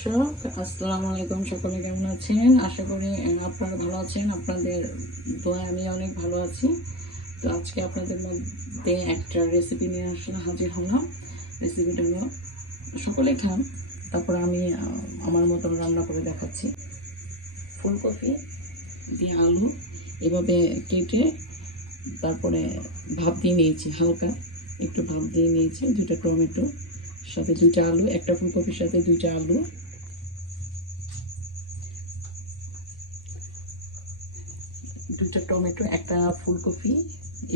দর্শক, আসসালামু আলাইকুম, সকলে কেমন আছেন? আশা করি আপনারা ভালো আছেন। আপনাদের দোয়া আমি অনেক ভালো আছি। তো আজকে আপনাদের মধ্যে একটা রেসিপি নিয়ে আসলে হাজির হলাম। রেসিপিটা হলো সকলে খান, তারপরে আমি আমার মতন রান্না করে দেখাচ্ছি। ফুলকপি দিয়ে আলু এভাবে কেটে তারপরে ভাপ দিয়ে নিয়েছি, হালকা একটু ভাপ দিয়ে নিয়েছি দুটো টমেটো, সাথে দুইটা আলু, একটা ফুলকপির সাথে দুইটা আলু। দুটা টমেটো, একটা ফুলকপি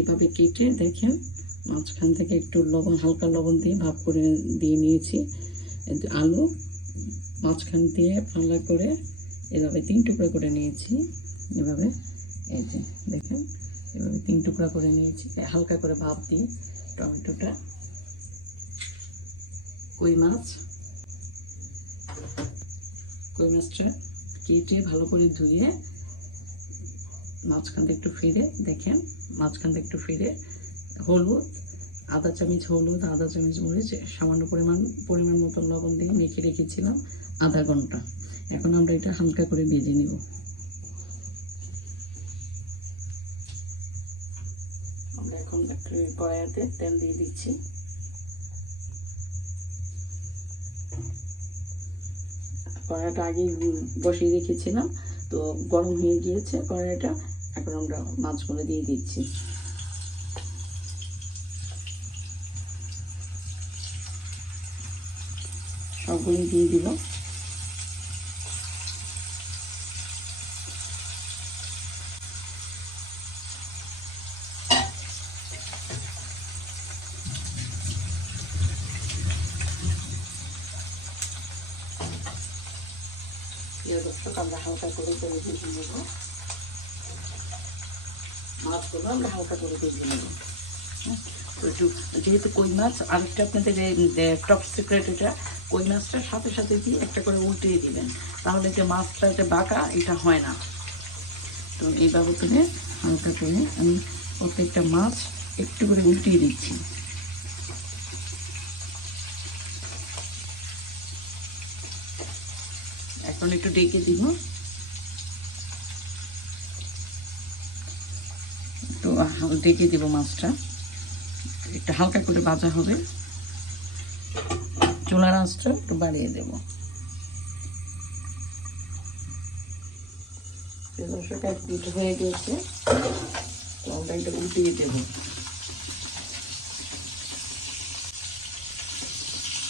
এভাবে কেটে দেখেন, মাঝখান থেকে একটু লবণ, হালকা লবণ দিয়ে ভাপ করে দিয়ে নিয়েছি। আলু মাঝখান দিয়ে ফালা করে এভাবে তিন টুকরা করে নিয়েছি। এভাবে এই যে দেখেন, এভাবে তিন টুকরা করে নিয়েছি। হালকা করে ভাপ দিয়ে টমেটোটা, কই মাছ, কই মাছটা কেটে ভালো করে ধুয়ে মাঝখানটা একটু ফিরে দেখেন, মাঝখানটা একটু ফিরে, হলুদ আধা চামচ হলুদ আধা চামচ মরিচ, সামান্য পরিমাণ পরিমাণ মতো লবণ দিয়ে মেখে রেখেছিলাম আধা ঘণ্টা। এখন আমরা এটা হালকা করে ভেজে নিব। আমরা এখন একটু কড়াইতে তেল দিয়ে দিচ্ছি। কড়াইটা আগে বসিয়ে রেখেছিলাম, তো গরম হয়ে গিয়েছে কড়াইটা। এখন আমরা মাছগুলো দিয়ে দিচ্ছি। সবগুলো দিয়ে দিব। আমরা হালকা করে করে দিয়ে নেব মাছগুলো আমরা হালকা করে ভেজে নেব। তো একটু যেহেতু কই মাছ, আরেকটা আপনাদের টপ সিক্রেট এটা, কই মাছটার সাথে সাথে দিয়ে একটা করে উল্টিয়ে দিবেন। তাহলে যে মাছটা যে বাঁকা, এটা হয় না। তো এই বাবদে হালকা করে আমি প্রত্যেকটা মাছ একটু করে উল্টিয়ে দিচ্ছি। এখন একটু ডেকে দিব। হাল- ডেকে দিব মাছটা। একটু হালকা করে ভাজা হবে। চুলার আঁচটা একটু বাড়িয়ে দেব। দর্শক এক পিঠ হয়ে গেছে। তো আমরা এটা উল্টিয়ে দেবো।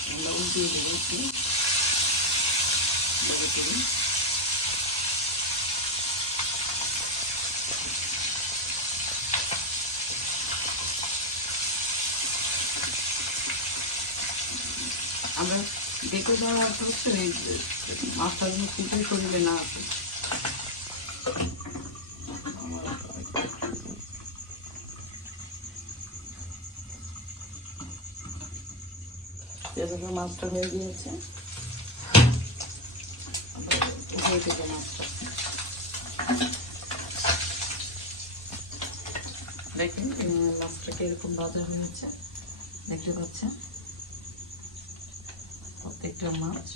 আমরা দেবো একটু। আমরা দেখে দেওয়ার অর্থ হচ্ছে এই মাছটা যেন ফুটে শরীরে না আসে এভাবে মাছটা হয়ে গিয়েছে। উঠিয়ে মাছটা। দেখেন এই মাছটা কীরকম ভাজা হয়েছে। দেখতে পাচ্ছেন? প্রত্যেকটা মাছ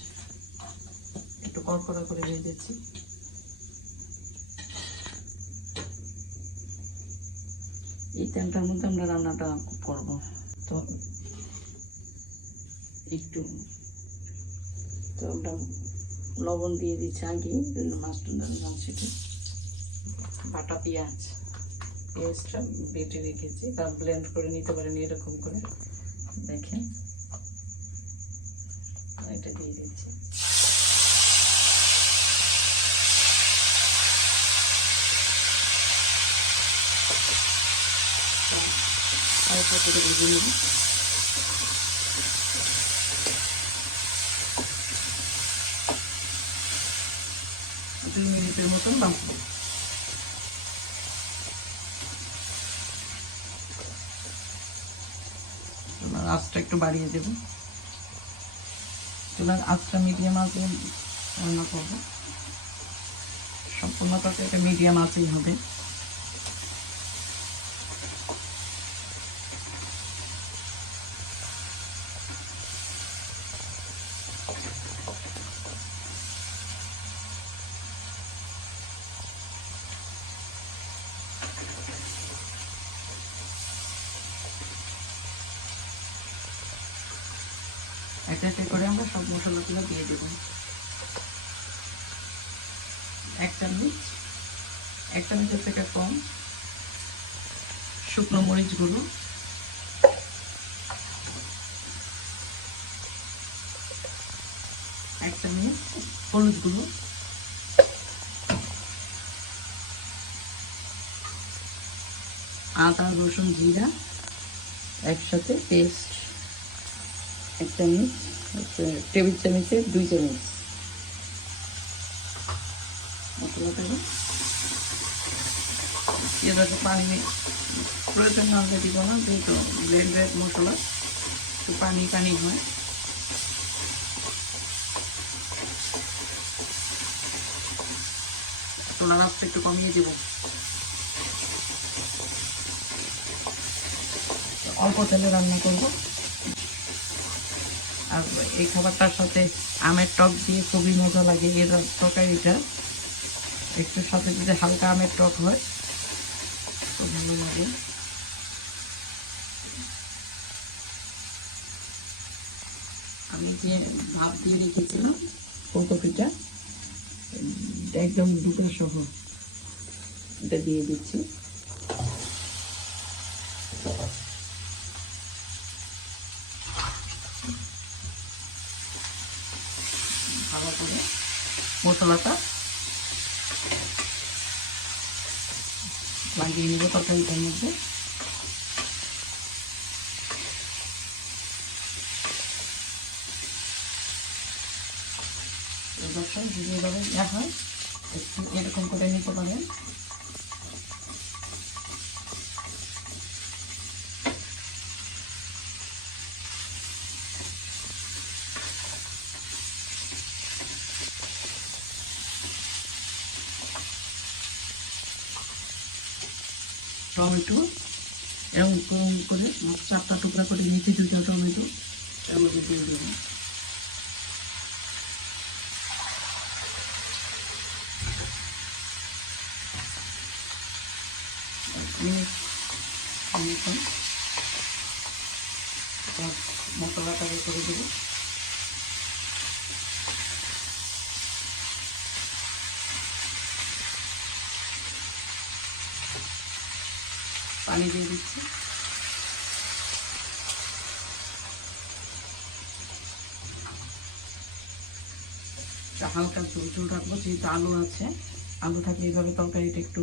একটু কড়কড়া করে ভেজেছি এই তেলটার মধ্যে আমরা রান্নাটা করব। তো একটু তো আমরা লবণ দিয়ে দিচ্ছি আগে মাছটা মাছটা বাটা পেঁয়াজ, পেঁয়াজটা বেটে রেখেছি বা ব্লেন্ড করে নিতে পারেন এরকম করে। দেখেন। এটা দিয়ে দিচ্ছি। দুই মিনিটের মতন একটু বাড়িয়ে দেবো। চুলার আঁচটা মিডিয়াম আঁচে রান্না করব। সম্পূর্ণটাতে এটা মিডিয়াম আঁচেই হবে। একটা একটা করে আমরা সব মশলাগুলো দিয়ে দেব। এক চামচ এক চামচের থেকে কম শুকনো মরিচ গুঁড়ো। এক চামচ হলুদ গুঁড়ো। আদা, রসুন, জিরা একসাথে পেস্ট এক চামচ টেবিল চামচের দুই চামচ। মশলাটা এবার পানি প্রয়োজন না হলে দিব না যেহেতু ব্লেন্ডেড মশলা একটু পানি পানি হয়। চুলার আঁচটা একটু কমিয়ে দিব। অল্প তেলে রান্না করব। আর এই খাবারটার সাথে আমের টক দিয়ে খুবই মজা লাগে। এর তরকারিটা একটু সাথে যদি হালকা আমের টক হয় খুব ভালো লাগে। আমি যে ভাত দিয়ে রেখেছিলাম, ফুলকপিটা একদম দুটো সহ এটা দিয়ে দিচ্ছি ভালো করে মশলাটা লাগিয়ে নেব তরকারিটার মধ্যে। যদি এভাবে হয় একটু এরকম করে নিতে পারেন। টমেটো এরকম করে চারটা টুকরা করে নিচে দুইটা টমেটো এর মধ্যে দিয়ে দেবো মিনিট মতন মশলাটা করে দেবো পানি দিয়ে দিচ্ছি। হালকা ঝোল চুল রাখব যেহেতু আলু আছে আলু থাকলে এইভাবে তরকারিটা একটু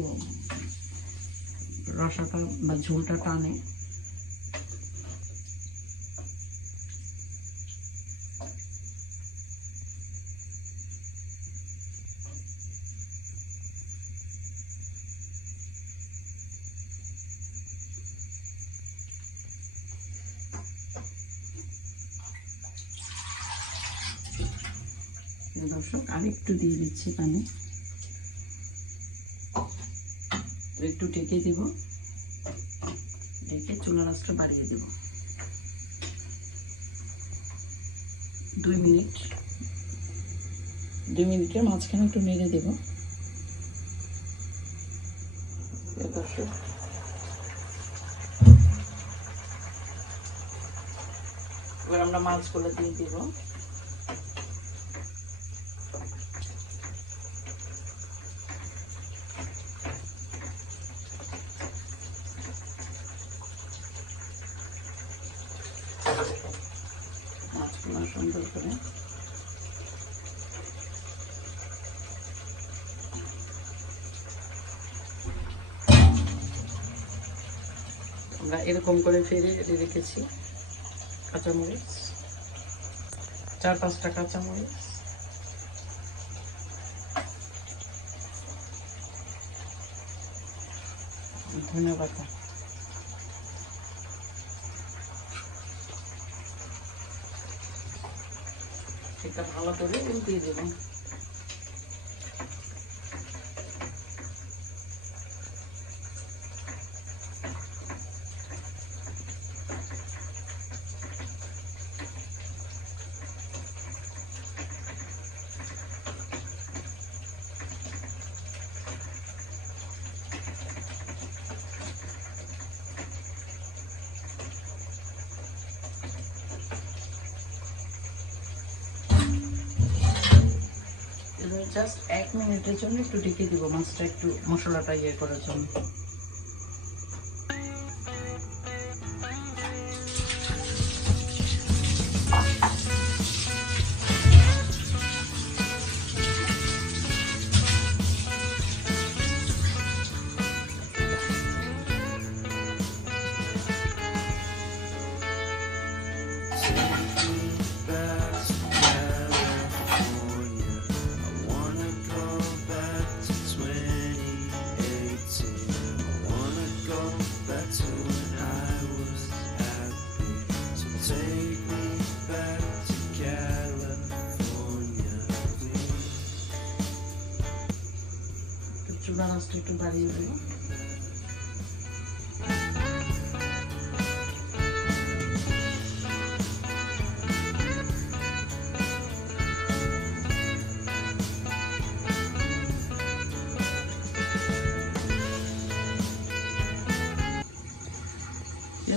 রসাটা বা ঝোলটা টানে। দর্শক, আরেকটু দিয়ে দিচ্ছি পানি। তো একটু ঢেকে দেব। ঢেকে চুলার আঁচটা বাড়িয়ে দেব। দুই মিনিট। দুই মিনিটের মাঝখানে একটু নেড়ে দেব। এবার আমরা মাছগুলো দিয়ে দিব মাছগুলো সুন্দর করে। আমরা এরকম করে ফেরে রেখেছি কাঁচামরিচ। চার পাঁচটা কাঁচামরিচ। ধন্যবাদ। এটা ভালো করে উল্টিয়ে দেবেন জাস্ট এক মিনিটের জন্য একটু ঢেকে দিব। মাছটা একটু মশলাটা ইয়ে করার জন্য। চুলা মাছটা একটু বাড়িয়ে দেবো।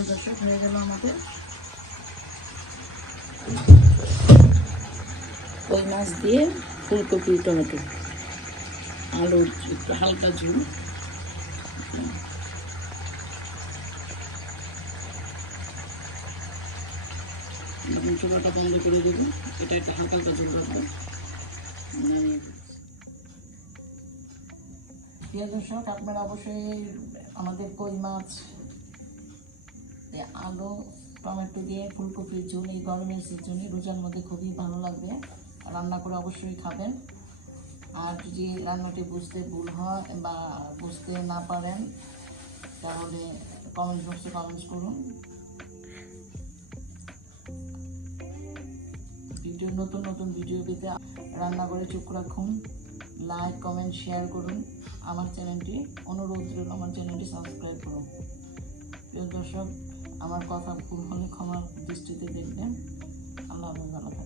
দর্শক হয়ে গেল আমাদের। কই মাছ দিয়ে ফুলকপি টমেটো। আলু একটু হালকা ঝুল এখন চুলাটা বন্ধ করে দেবো। এটা একটা হালকা হালকা ঝুল রাখব। প্রিয় দর্শক, আপনারা অবশ্যই আমাদের কই মাছ আলু, টমেটো দিয়ে ফুলকপির ঝোল এই গরমের সিজনে রোজার মধ্যে খুবই ভালো লাগবে। রান্না করে অবশ্যই খাবেন। আর যদি রান্নাটি বুঝতে ভুল হয় বা বুঝতে না পারেন, তাহলে কমেন্ট বক্সে কমেন্ট করুন। ভিডিও নতুন নতুন ভিডিও পেতে রান্না করে চোখ রাখুন লাইক কমেন্ট শেয়ার করুন। আমার চ্যানেলটি অনুরোধ রইল, আমার চ্যানেলটি সাবস্ক্রাইব করুন। প্রিয় দর্শক, আমার কথা ভুল হলে ক্ষমা দৃষ্টিতে দেখবেন। আল্লাহ থাকবেন